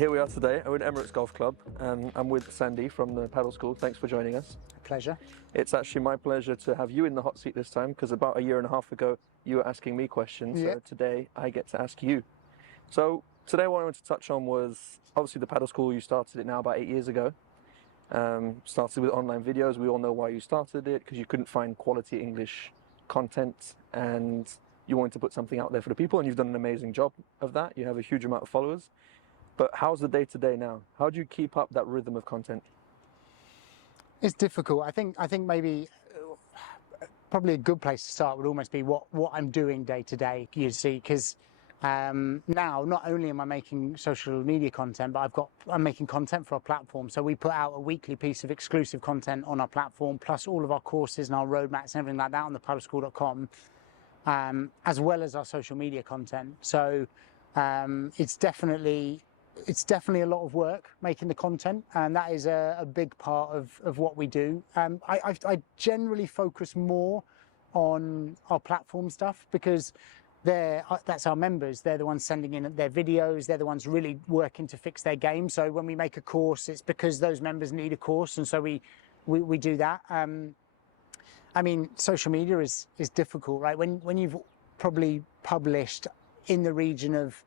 Here we are today. I'm with Emirates Golf Club and I'm with Sandy from the Padel School. Thanks for joining us. Pleasure. It's actually my pleasure to have you in the hot seat this time because about a year and a half ago you were asking me questions. Yeah. So today I get to ask you. So today what I wanted to touch on was obviously the Padel School. You started it now about 8 years ago. Started with online videos. We all know why you started it, because you couldn't find quality English content and you wanted to put something out there for the people, and you've done an amazing job of that. You have a huge amount of followers. But how's the day-to-day now? How do you keep up that rhythm of content? It's difficult. I think maybe probably a good place to start would almost be what I'm doing day to day, you see, because now not only am I making social media content, but I'm making content for our platform. So we put out a weekly piece of exclusive content on our platform, plus all of our courses and our roadmaps and everything like that on the padelschool.com, as well as our social media content. So it's definitely a lot of work making the content, and that is a big part of what we do. I generally focus more on our platform stuff because that's our members. They're the ones sending in their videos. They're the ones really working to fix their game. So when we make a course, it's because those members need a course, and so we do that. I mean, social media is difficult, right? When you've probably published in the region of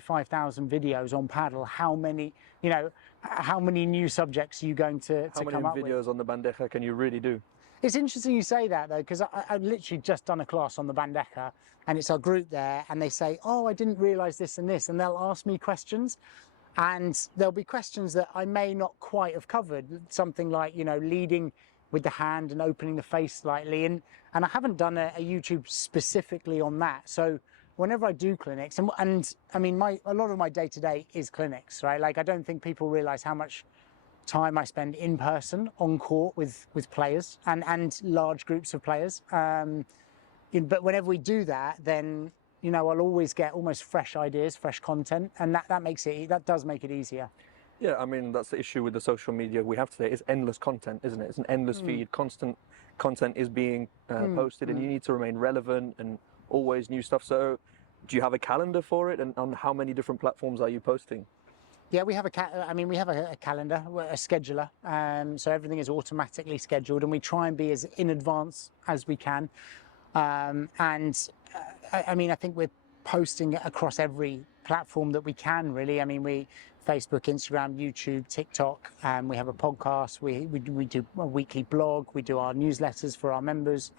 5,000 videos on Padel, how many new subjects are you going to come up with? How many videos on the bandeja can you really do? It's interesting you say that, though, because I've literally just done a class on the bandeja, and it's our group there, and they say, oh, I didn't realize this and this, and they'll ask me questions, and there'll be questions that I may not quite have covered, something like, leading with the hand and opening the face slightly, and I haven't done a YouTube specifically on that. So whenever I do clinics, and I mean, a lot of my day-to-day is clinics, right? Like, I don't think people realize how much time I spend in person on court with players and large groups of players. But whenever we do that, then I'll always get almost fresh ideas, fresh content, and that does make it easier. Yeah, I mean, that's the issue with the social media we have today. It's endless content, isn't it? It's an endless feed. Constant content is being posted, and you need to remain relevant and always new stuff. So do you have a calendar for it, and on how many different platforms are you posting? Yeah, we have a calendar, a scheduler, so everything is automatically scheduled, and we try and be as in advance as we can. I mean, I think we're posting across every platform that we can, really. I mean, Facebook, Instagram, YouTube, TikTok, we have a podcast, we do a weekly blog, we do our newsletters for our members.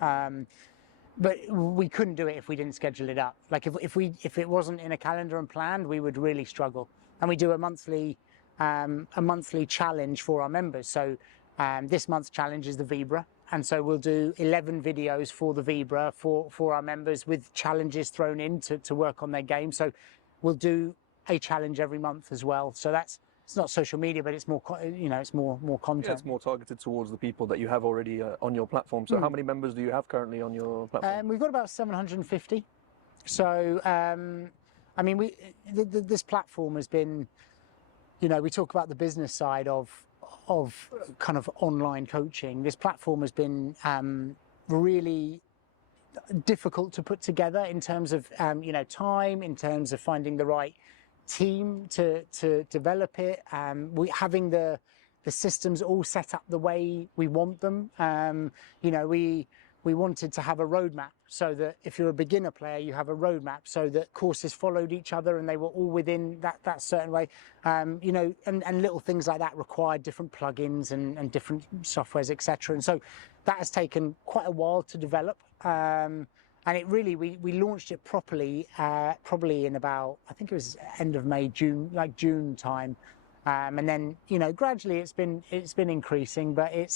But we couldn't do it if we didn't schedule it up. Like if it wasn't in a calendar and planned, we would really struggle. And we do a monthly challenge for our members. So this month's challenge is the Vibra, and so we'll do 11 videos for the Vibra for our members with challenges thrown in to work on their game. So we'll do a challenge every month as well. So it's not social media, but it's more it's more content. Yeah, it's more targeted towards the people that you have already on your platform. So how many members do you have currently on your platform? We've got about 750. So I mean, this platform has been, we talk about the business side of kind of online coaching. This platform has been really difficult to put together in terms of time, in terms of finding the right team to develop it, having the systems all set up the way we want them. We wanted to have a roadmap so that if you're a beginner player, you have a roadmap so that courses followed each other and they were all within that certain way. And little things like that required different plugins and different softwares, etc. And so that has taken quite a while to develop. And it really, we launched it properly, probably in about, I think it was end of May, June time. And then, gradually it's been increasing, but it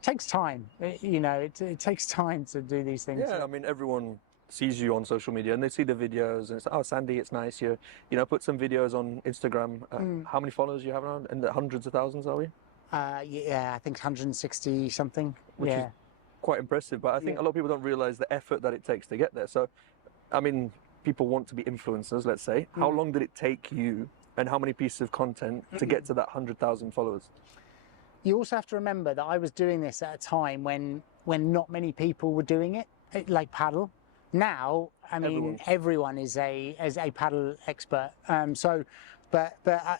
takes time. It takes time to do these things. Yeah, I mean, everyone sees you on social media and they see the videos and it's, oh, Sandy, it's nice. You put some videos on Instagram. How many followers do you have now? In the hundreds of thousands, are we? Yeah, I think 160 something. Which is quite impressive, but I think a lot of people don't realize the effort that it takes to get there. So, I mean, people want to be influencers, let's say. How long did it take you, and how many pieces of content to get to that 100,000 followers? You also have to remember that I was doing this at a time when not many people were doing it, like Padel. Now, I mean, everyone is a Padel expert. So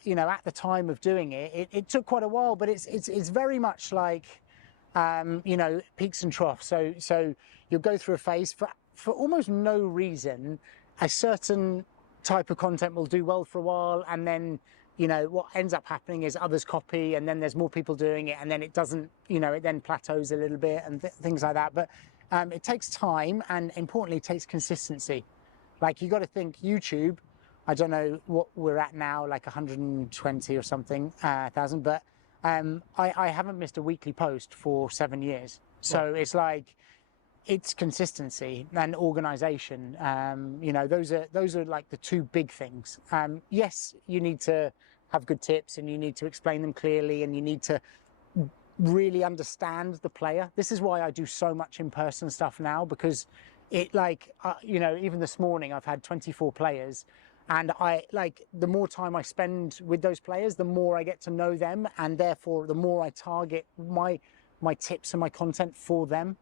you know, at the time of doing it, it took quite a while. But it's very much like, you know, peaks and troughs. So you'll go through a phase for almost no reason. A certain type of content will do well for a while, and then, you know, what ends up happening is others copy, and then there's more people doing it, and then it doesn't, you know, it then plateaus a little bit and things like that. But it takes time, and importantly, it takes consistency. Like, you got to think YouTube, I don't know what we're at now, like 120 or something thousand, but I haven't missed a weekly post for 7 years. So it's like, it's consistency and organization. You know, those are like the two big things. Yes, you need to have good tips, and you need to explain them clearly, and you need to really understand the player. This is why I do so much in-person stuff now, because it, like, you know, even this morning I've had 24 players, and I, like, the more time I spend with those players, the more I get to know them, and therefore the more I target my tips and my content for them.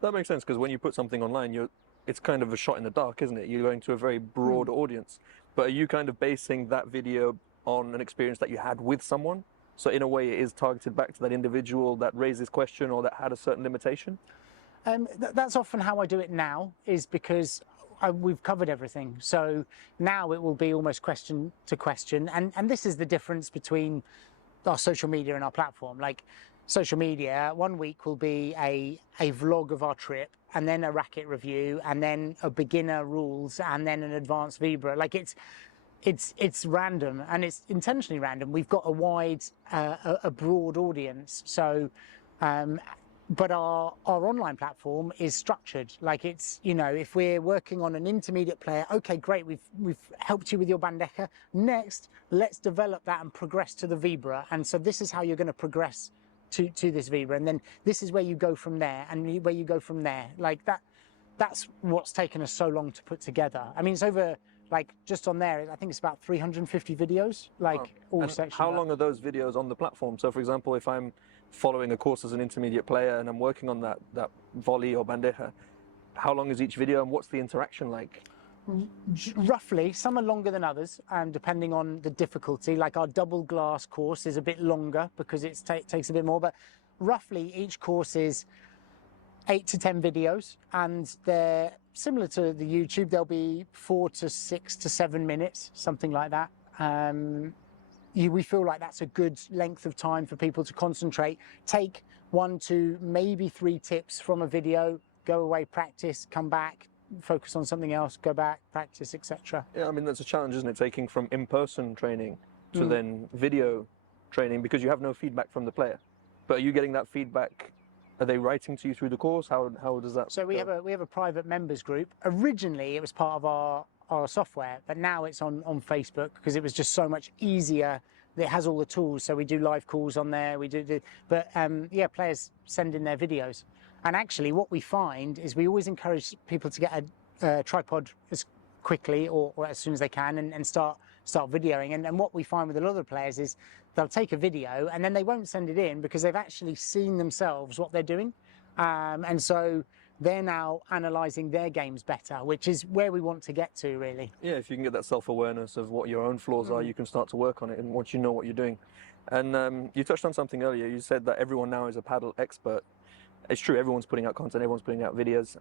That makes sense, because when you put something online, it's kind of a shot in the dark, isn't it? You're going to a very broad audience. But are you kind of basing that video on an experience that you had with someone? So in a way, it is targeted back to that individual that raised this question or that had a certain limitation? That's often how I do it now, is because we've covered everything. So now it will be almost question to question. And this is the difference between our social media and our platform. Like, social media, 1 week will be a vlog of our trip, and then a racket review, and then a beginner rules, and then an advanced Vibra. Like, it's random, and it's intentionally random. We've got a broad audience. So, but our online platform is structured. Like, it's, you know, if we're working on an intermediate player, okay, great, we've helped you with your bandeja. Next, let's develop that and progress to the Vibra. And so this is how you're going to progress to this Vibra, and then this is where you go from there, and where you go from there. Like, that's what's taken us so long to put together. I mean, it's over, like, just on there, I think it's about 350 videos, like, wow. all And sections. how long are those videos on the platform? So, for example, if I'm following a course as an intermediate player and I'm working on that volley or bandeja, how long is each video, and what's the interaction like? Roughly, some are longer than others, depending on the difficulty. Like, our double glass course is a bit longer because it takes a bit more, but roughly each course is 8 to 10 videos, and they're similar to the YouTube. There'll be 4 to 6 to 7 minutes, something like that. We feel like that's a good length of time for people to concentrate, take 1 to maybe 3 tips from a video, go away, practice, come back, focus on something else, go back, practice, etc. Yeah, I mean, that's a challenge, isn't it? Taking from in-person training to then video training, because you have no feedback from the player. But are you getting that feedback? Are they writing to you through the course? How does that So we have a private members group. Originally, it was part of our software, but now it's on Facebook, because it was just so much easier. It has all the tools, so we do live calls on there. But yeah, players send in their videos. And actually, what we find is we always encourage people to get a tripod as quickly or as soon as they can, and start videoing. And what we find with a lot of the players is they'll take a video and then they won't send it in because they've actually seen themselves what they're doing. And so they're now analysing their games better, which is where we want to get to, really. Yeah, if you can get that self-awareness of what your own flaws are, you can start to work on it, and once you know what you're doing. And you touched on something earlier. You said that everyone now is a paddle expert. It's true, everyone's putting out content, everyone's putting out videos.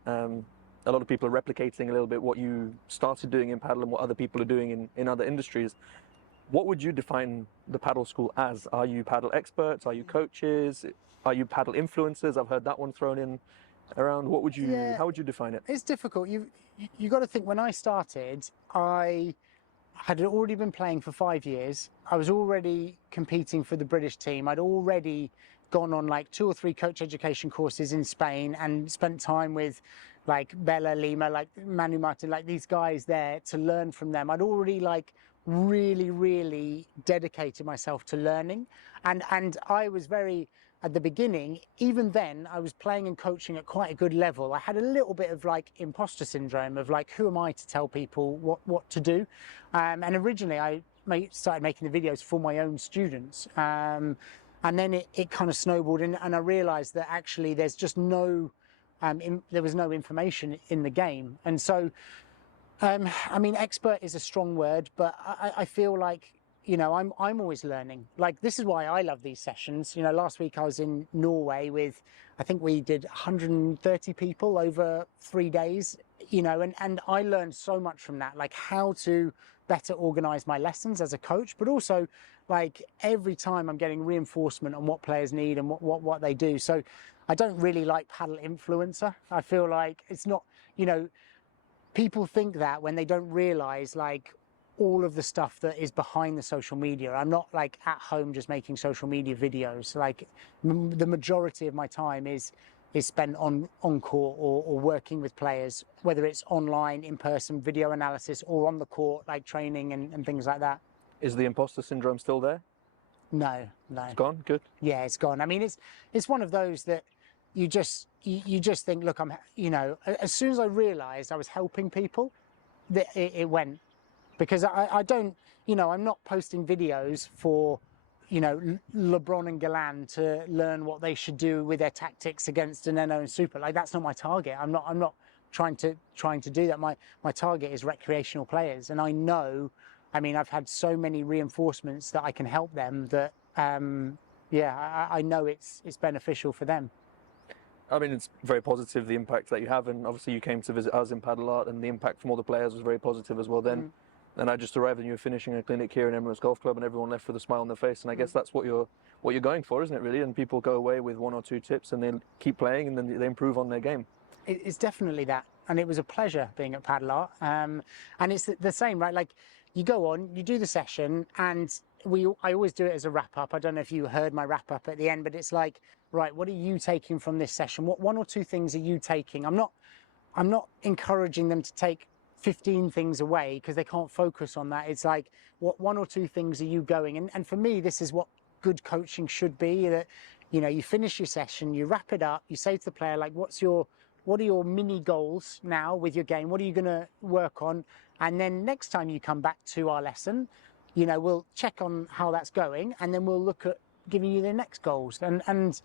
A lot of people are replicating a little bit what you started doing in paddle and what other people are doing in other industries. What would you define the paddle school as? Are you paddle experts? Are you coaches? Are you paddle influencers? I've heard that one thrown in around. How would you define it? It's difficult. You got to think, when I started, I had already been playing for 5 years. I was already competing for the British team. I'd already gone on like 2 or 3 coach education courses in Spain and spent time with like Bella, Lima, like Manu Martin, like these guys there, to learn from them. I'd already like really dedicated myself to learning. And I was very, at the beginning, even then, I was playing and coaching at quite a good level. I had a little bit of like imposter syndrome of like, who am I to tell people what to do? And originally I started making the videos for my own students. And then it kind of snowballed, and I realized that actually there's just there was no information in the game. And so, I mean, expert is a strong word, but I feel like I'm always learning. Like, this is why I love these sessions. Last week I was in Norway with, I think we did 130 people over 3 days, and I learned so much from that, like how to better organize my lessons as a coach, but also like every time I'm getting reinforcement on what players need and what they do. So I don't really like paddle influencer. I feel like it's not, people think that when they don't realize like all of the stuff that is behind the social media. I'm not like at home just making social media videos. Like the majority of my time is spent on court or working with players, whether it's online, in person, video analysis, or on the court, like training and things like that. Is the imposter syndrome still there? No. It's gone? Good. Yeah, it's gone. I mean, it's one of those that you just think, look, as soon as I realized I was helping people, that it went. Because I don't, I'm not posting videos for, LeBron and Galan to learn what they should do with their tactics against an NO and Super. Like, that's not my target. I'm not trying to do that. My target is recreational players, and I know, I've had so many reinforcements that I can help them that, I know it's beneficial for them. It's very positive, the impact that you have, and obviously you came to visit us in Padel Art, and the impact from all the players was very positive as well then. And I just arrived and you were finishing a clinic here in Emirates Golf Club and everyone left with a smile on their face. And I guess that's what you're going for, isn't it, really? And people go away with 1 or 2 tips and they keep playing and then they improve on their game. It's definitely that. And it was a pleasure being at Padel Art. And it's the same, right? Like, you go on, you do the session, and I always do it as a wrap-up. I don't know if you heard my wrap-up at the end, but it's like, right, what are you taking from this session? What 1 or 2 things are you taking? I'm not encouraging them to take 15 things away because they can't focus on that. It's like, what 1 or 2 things are you going? And for me, this is what good coaching should be, that, you finish your session, you wrap it up, you say to the player, like, what are your mini goals now with your game? What are you going to work on? And then next time you come back to our lesson, we'll check on how that's going, and then we'll look at giving you the next goals. And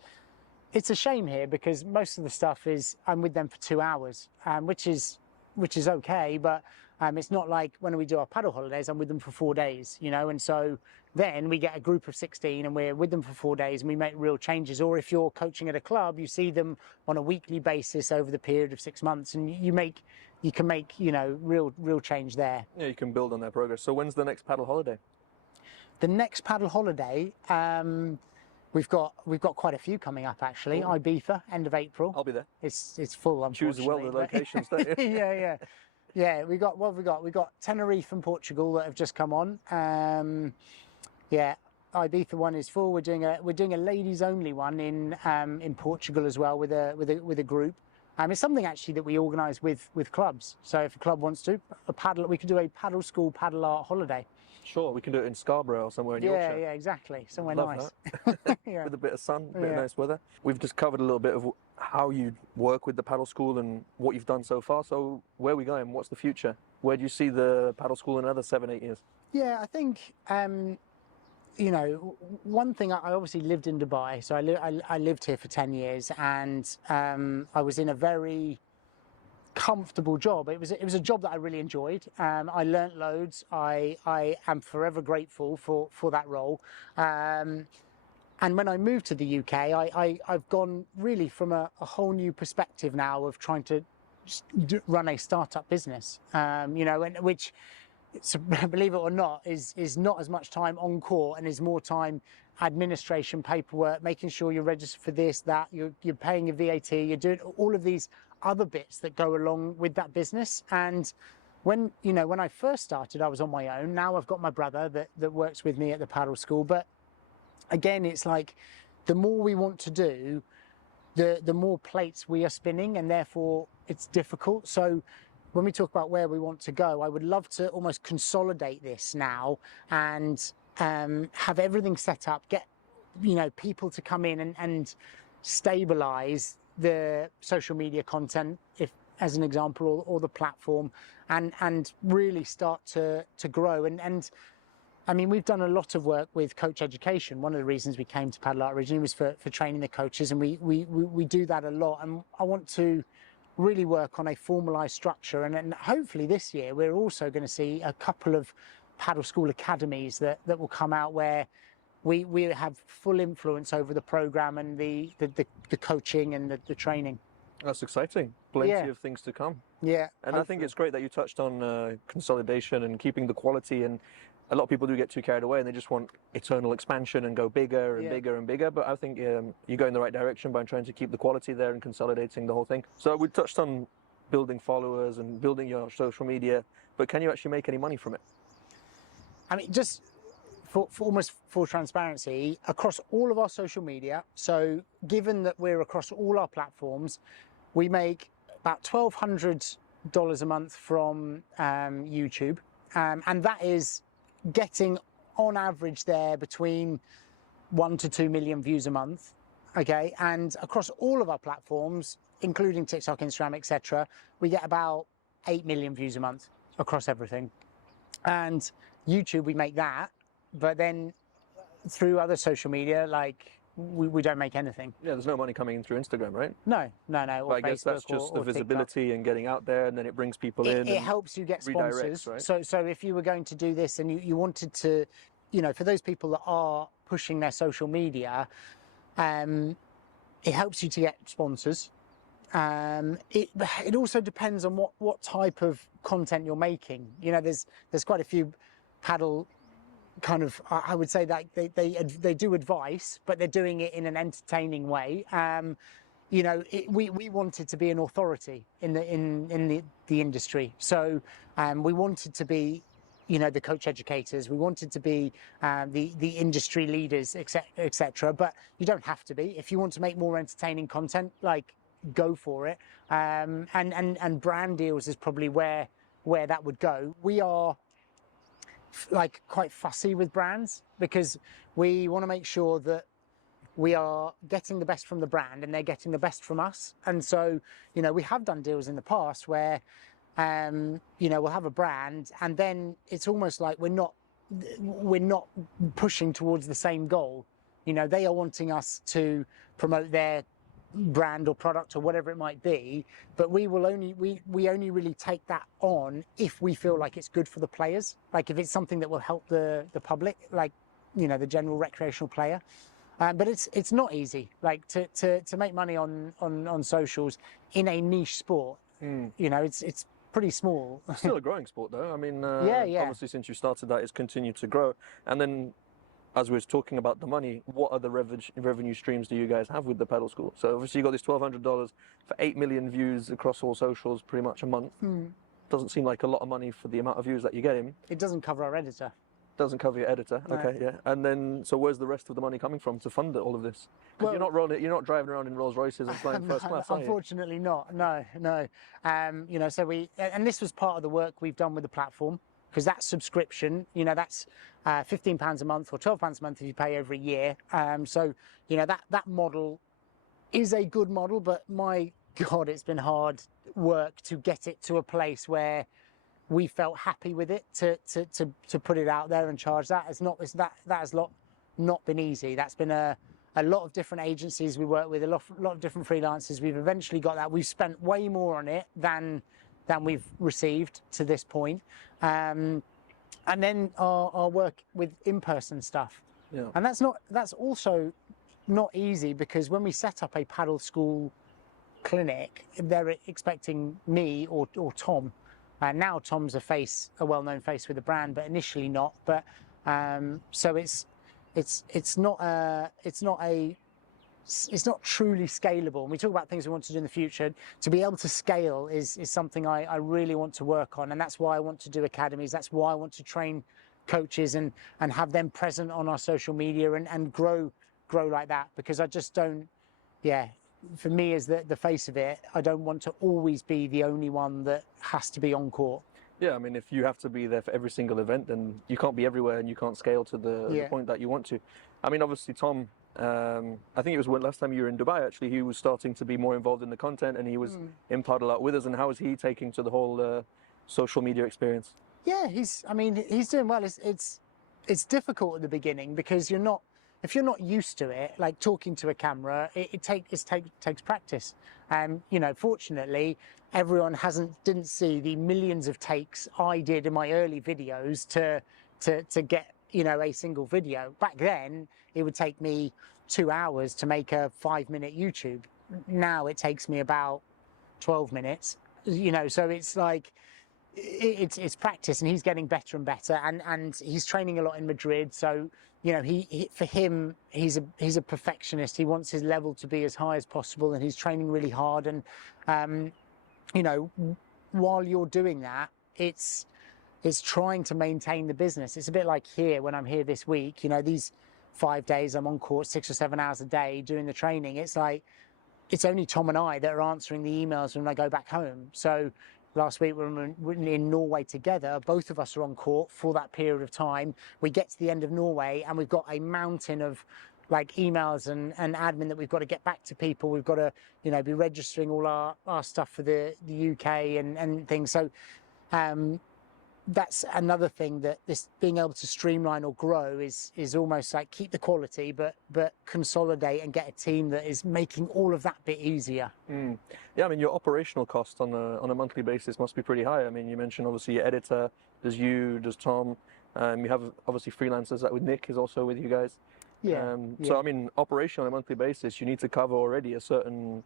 it's a shame here because most of the stuff is I'm with them for 2 hours, which is okay, but it's not like when we do our paddle holidays, I'm with them for 4 days, and so then we get a group of 16 and we're with them for 4 days and we make real changes. Or if you're coaching at a club, you see them on a weekly basis over the period of 6 months, and you can make real change there. Yeah, you can build on their progress. So when's the next paddle holiday? The next paddle holiday, we've got quite a few coming up actually. Cool. Ibiza, end of April. I'll be there. It's full, unfortunately. Choose well the locations, don't you? Yeah. We got Tenerife and Portugal that have just come on. Ibiza one is full. We're doing a ladies only one in Portugal as well with a group. It's something actually that we organise with clubs. So if a club wants to, we could do a paddle school, Padel Art holiday. Sure, we can do it in Scarborough or somewhere in Yorkshire. Yeah, exactly. Somewhere nice. Yeah. With a bit of sun, a bit of nice weather. We've just covered a little bit of how you work with the paddle school and what you've done so far. So where are we going? What's the future? Where do you see the paddle school in another 7-8 years? Yeah, I think, one thing, I obviously lived in Dubai. So I lived here for 10 years and I was in a very comfortable job. It was a job that I really enjoyed. I learnt loads. I am forever grateful for that role. And when I moved to the UK, I've gone really from a whole new perspective now of trying to run a startup business. And which, believe it or not, is not as much time on court and is more time administration, paperwork, making sure you're registered for this, that, you're paying your VAT, you're doing all of these other bits that go along with that business. And when I first started, I was on my own. Now I've got my brother that works with me at the paddle school. But again, it's like the more we want to do, the more plates we are spinning, and therefore it's difficult. So when we talk about where we want to go, I would love to almost consolidate this now and have everything set up, get people to come in and stabilize the social media content, if as an example, or the platform, and really start to grow. And I mean, we've done a lot of work with coach education. One of the reasons we came to Padel Art originally was for training the coaches, and we do that a lot. And I want to really work on a formalized structure. And hopefully this year, we're also going to see a couple of paddle school academies that will come out where we have full influence over the program and the coaching and the training. That's exciting. Plenty Yeah. of things to come. Yeah, And I think it's great that you touched on consolidation and keeping the quality. And a lot of people do get too carried away and they just want eternal expansion and go bigger and Yeah. bigger and bigger. But I think you go in the right direction by trying to keep the quality there and consolidating the whole thing. So we touched on building followers and building your social media, but can you actually make any money from it? I mean, just for almost full transparency, across all of our social media, so given that we're across all our platforms, we make about $1,200 a month from YouTube, and that is getting on average there between 1 to 2 million views a month. Okay, and across all of our platforms, including TikTok, Instagram, etc., we get about 8 million views a month across everything. And YouTube, we make that, but then through other social media, like we don't make anything. Yeah, there's no money coming in through Instagram, right? No. But I guess that's just the visibility and getting out there, and then it brings people in. It helps you get sponsors. Right? So if you were going to do this and you wanted to, you know, for those people that are pushing their social media, it helps you to get sponsors. It also depends on what type of content you're making. You know, there's quite a few paddle kind of, I would say that they do advice, but they're doing it in an entertaining way. You know, we wanted to be an authority in the industry, so we wanted to be, you know, the coach educators. We wanted to be the industry leaders, etc. But you don't have to be. If you want to make more entertaining content, like, go for it. And brand deals is probably where that would go. We are like quite fussy with brands because we want to make sure that we are getting the best from the brand and they're getting the best from us. And so, you know, we have done deals in the past where, you know, we'll have a brand and then it's almost like we're not pushing towards the same goal. You know, they are wanting us to promote their brand or product or whatever it might be, but we only really take that on if we feel like it's good for the players, like if it's something that will help the public, like, you know, the general recreational player. But it's not easy, like to make money on socials in a niche sport. You know, it's pretty small. It's still a growing sport though. I mean, yeah. Obviously since you started that, it's continued to grow. And then as we were talking about the money, what other revenue streams do you guys have with the Padel School? So obviously you got this $1,200 for 8 million views across all socials pretty much a month. Doesn't seem like a lot of money for the amount of views that you're getting. It doesn't cover our editor. Doesn't cover your editor. No. Okay, yeah. And then, so where's the rest of the money coming from to fund all of this? Because you're not driving around in Rolls Royces and flying first class, are you? Unfortunately not. No. You know, so and this was part of the work we've done with the platform, because that subscription, you know, that's £15 a month or £12 a month if you pay every year. So, you know, that model is a good model, but my God, it's been hard work to get it to a place where we felt happy with it to put it out there and charge that. That has not been easy. That's been a lot of different agencies we work with, a lot of different freelancers. We've eventually got that. We've spent way more on it than we've received to this point. And then our work with in-person stuff. Yeah. And that's also not easy, because when we set up a paddle school clinic, they're expecting me or Tom. Now Tom's a well-known face with the brand, but initially not. But so it's not truly scalable. And we talk about things we want to do in the future. To be able to scale is something I really want to work on, and that's why I want to do academies. That's why I want to train coaches and have them present on our social media and grow like that, because I just don't. Yeah. For me, as the face of it, I don't want to always be the only one that has to be on court. Yeah, I mean, if you have to be there for every single event, then you can't be everywhere and you can't scale to the point that you want to. I mean, obviously, Tom, I think it was last time you were in Dubai, actually, he was starting to be more involved in the content and he was in Padel out with us. And how is he taking to the whole social media experience? Yeah, he's doing well. It's difficult at the beginning because if you're not used to it, like talking to a camera, it takes practice. You know, fortunately, everyone didn't see the millions of takes I did in my early videos to to get, you know, a single video. Back then, it would take me 2 hours to make a 5-minute YouTube. Now it takes me about 12 minutes, you know, so it's like, it's practice, and he's getting better and better, and he's training a lot in Madrid. So, you know, for him, he's a perfectionist. He wants his level to be as high as possible, and he's training really hard. And you know, while you're doing that, it's trying to maintain the business. It's a bit like here, when I'm here this week, you know, these 5 days I'm on court 6 or 7 hours a day doing the training. It's like, it's only Tom and I that are answering the emails when I go back home. So last week we were in Norway together. Both of us are on court for that period of time. We get to the end of Norway and we've got a mountain of like emails and admin that we've got to get back to people. We've got to, you know, be registering all our stuff for the UK and things. So that's another thing, that this being able to streamline or grow is almost like keep the quality, but consolidate and get a team that is making all of that bit easier. Yeah, I mean, your operational cost on a monthly basis must be pretty high. I mean, you mentioned obviously your editor, there's you, there's Tom, you have obviously freelancers, that with Nick is also with you guys. Yeah. So I mean, operation on a monthly basis, you need to cover already a certain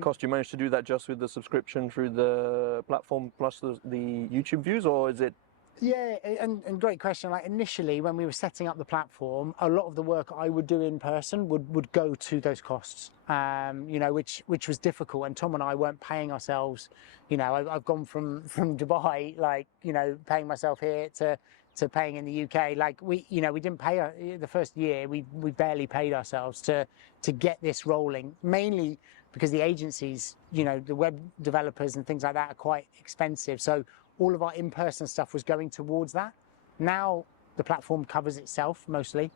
cost. You managed to do that just with the subscription through the platform plus the YouTube views, or is it? Yeah, and great question. Like initially, when we were setting up the platform, a lot of the work I would do in person would go to those costs. You know, which was difficult, and Tom and I weren't paying ourselves. You know, I've gone from Dubai, like, you know, paying myself here to paying in the UK. Like we didn't pay the first year. We barely paid ourselves to get this rolling, mainly because the agencies, you know, the web developers and things like that are quite expensive. So all of our in-person stuff was going towards that. Now the platform covers itself mostly.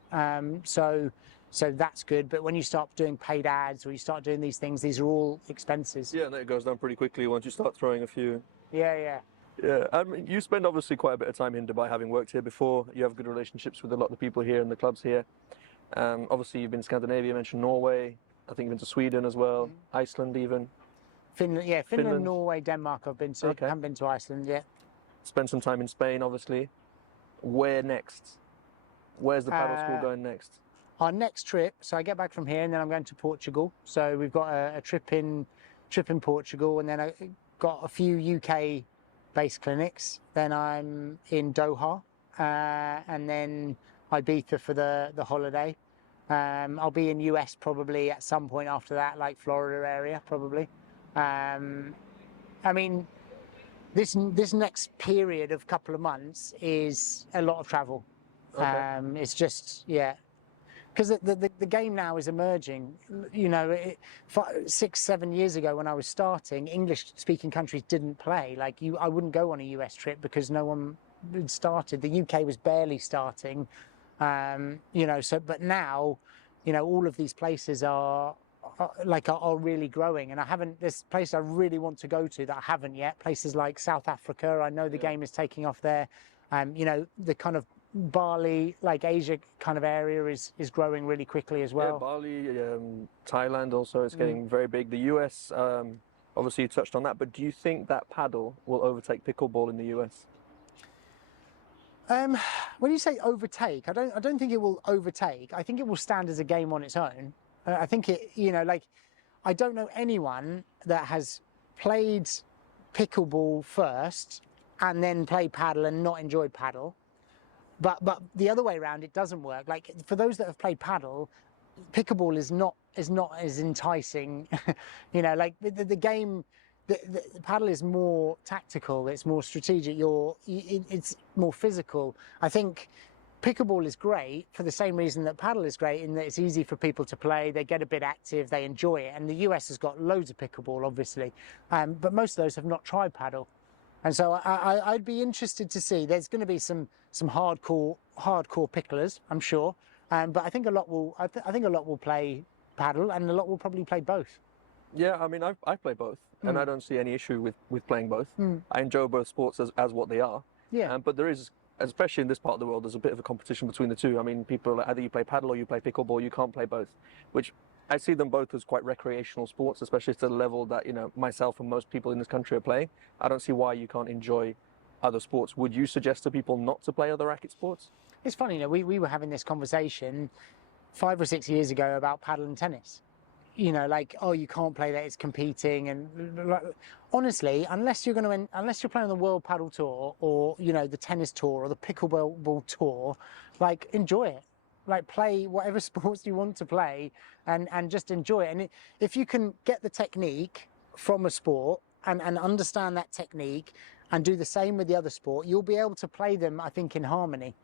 So that's good. But when you start doing paid ads or you start doing these things, these are all expenses. Yeah, and it goes down pretty quickly once you start throwing a few. Yeah. Yeah, I mean, you spend obviously quite a bit of time in Dubai, having worked here before. You have good relationships with a lot of the people here and the clubs here. Obviously, you've been to Scandinavia, you mentioned Norway. I think you've been to Sweden as well, Iceland even. Finland, Norway, Denmark I've been to. Okay. I haven't been to Iceland yet. Spend some time in Spain, obviously. Where next? Where's the paddle school going next? Our next trip, so I get back from here and then I'm going to Portugal. So we've got a trip in Portugal, and then I got a few UK-based clinics. Then I'm in Doha, and then Ibiza for the holiday. I'll be in US probably at some point after that, like Florida area probably. I mean, this next period of couple of months is a lot of travel. Okay. It's just, yeah, because the game now is emerging. You know, 6-7 years ago when I was starting, English-speaking countries didn't play. Like I wouldn't go on a US trip because no one had started. The UK was barely starting. You know, but now, you know, all of these places are really growing, and there's places I really want to go to that I haven't yet. Places like South Africa, I know the game is taking off there. You know, the kind of Bali, like Asia kind of area is growing really quickly as well. Yeah, Bali, Thailand also is getting very big. The US, obviously you touched on that, but do you think that paddle will overtake pickleball in the US? When you say overtake, I don't think it will overtake. I think it will stand as a game on its own. I think it, you know, like, I don't know anyone that has played pickleball first and then played paddle and not enjoyed paddle. But the other way around, it doesn't work. Like, for those that have played paddle, pickleball is not as enticing. You know, like the game. The paddle is more tactical, it's more strategic, it's more physical. I think pickleball is great for the same reason that paddle is great, in that it's easy for people to play, they get a bit active, they enjoy it. And the US has got loads of pickleball, obviously, but most of those have not tried paddle. And so I'd be interested to see. There's going to be some hardcore picklers, I'm sure, but I think a lot will play paddle, and a lot will probably play both. Yeah, I mean, I play both, and I don't see any issue with playing both. I enjoy both sports as what they are. Yeah. But there is, especially in this part of the world, there's a bit of a competition between the two. I mean, people, either you play paddle or you play pickleball, you can't play both, which I see them both as quite recreational sports, especially to the level that, you know, myself and most people in this country are playing. I don't see why you can't enjoy other sports. Would you suggest to people not to play other racket sports? It's funny, you know, we were having this conversation 5 or 6 years ago about paddle and tennis. You know, like, oh, you can't play that, it's competing. And honestly, unless you're playing on the World Paddle Tour, or, you know, the tennis tour or the pickleball tour, like, enjoy it. Like, play whatever sports you want to play, and just enjoy it. And if you can get the technique from a sport and understand that technique and do the same with the other sport, you'll be able to play them, I think, in harmony.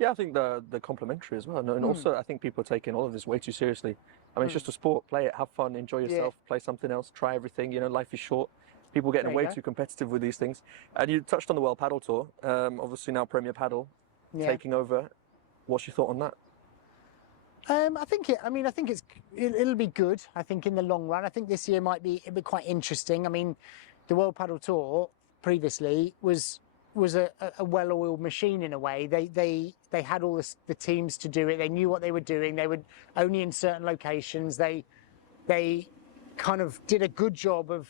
Yeah, I think they're complementary as well. And also, I think people are taking all of this way too seriously. I mean, it's just a sport. Play it, have fun, enjoy yourself, play something else, try everything. You know, life is short. People getting way too competitive with these things. And you touched on the World Paddle Tour. Obviously now Premier Padel taking over. What's your thought on that? I think it'll be good. I think in the long run. I think this year it'll be quite interesting. I mean, the World Paddle Tour previously was a well-oiled machine in a way. They had all the teams to do it. They knew what they were doing. They were only in certain locations. They kind of did a good job of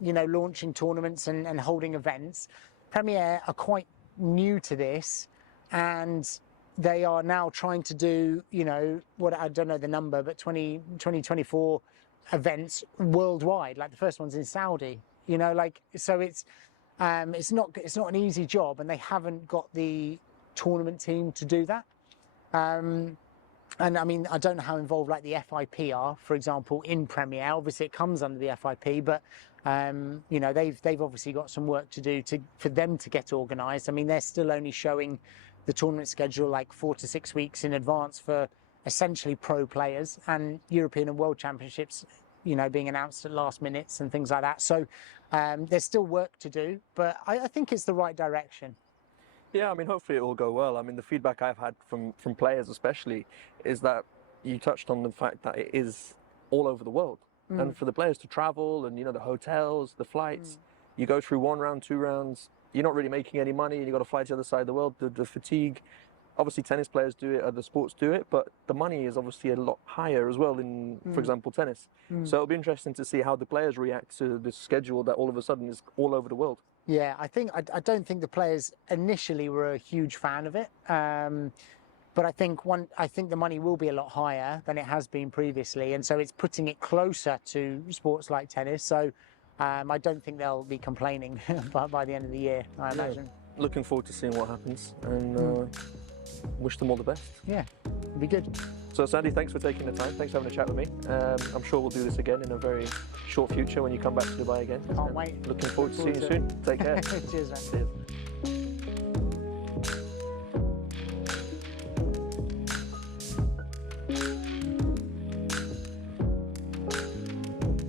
you know, launching tournaments and holding events. Premier are quite new to this, and they are now trying to do, you know, what, I don't know the number, but 24 events worldwide. Like, the first one's in Saudi. You know, like, so it's not an easy job, and they haven't got the tournament team to do that. And I mean, I don't know how involved like the FIP are, for example, in Premier. Obviously, it comes under the FIP, but you know, they've obviously got some work to do for them to get organised. I mean, they're still only showing the tournament schedule like 4 to 6 weeks in advance for essentially pro players, and European and World Championships, you know, being announced at last minutes and things like that. So there's still work to do, but I think it's the right direction. Yeah, I mean, hopefully it will go well. I mean, the feedback I've had from players especially is that you touched on the fact that it is all over the world. And for the players to travel and, you know, the hotels, the flights, you go through 1 round, 2 rounds, you're not really making any money, and you've got to fly to the other side of the world, the fatigue. Obviously, tennis players do it, other sports do it, but the money is obviously a lot higher as well in, for example, tennis. So it'll be interesting to see how the players react to this schedule that all of a sudden is all over the world. Yeah, I don't think the players initially were a huge fan of it, but I think the money will be a lot higher than it has been previously, and so it's putting it closer to sports like tennis. So I don't think they'll be complaining by the end of the year, I imagine. Looking forward to seeing what happens, and wish them all the best. Yeah, it'll be good. So Sandy, thanks for taking the time. Thanks for having a chat with me. I'm sure we'll do this again in a very short future when you come back to Dubai again. Can't wait. Looking forward to seeing you soon. Take care. Cheers, man. Cheers.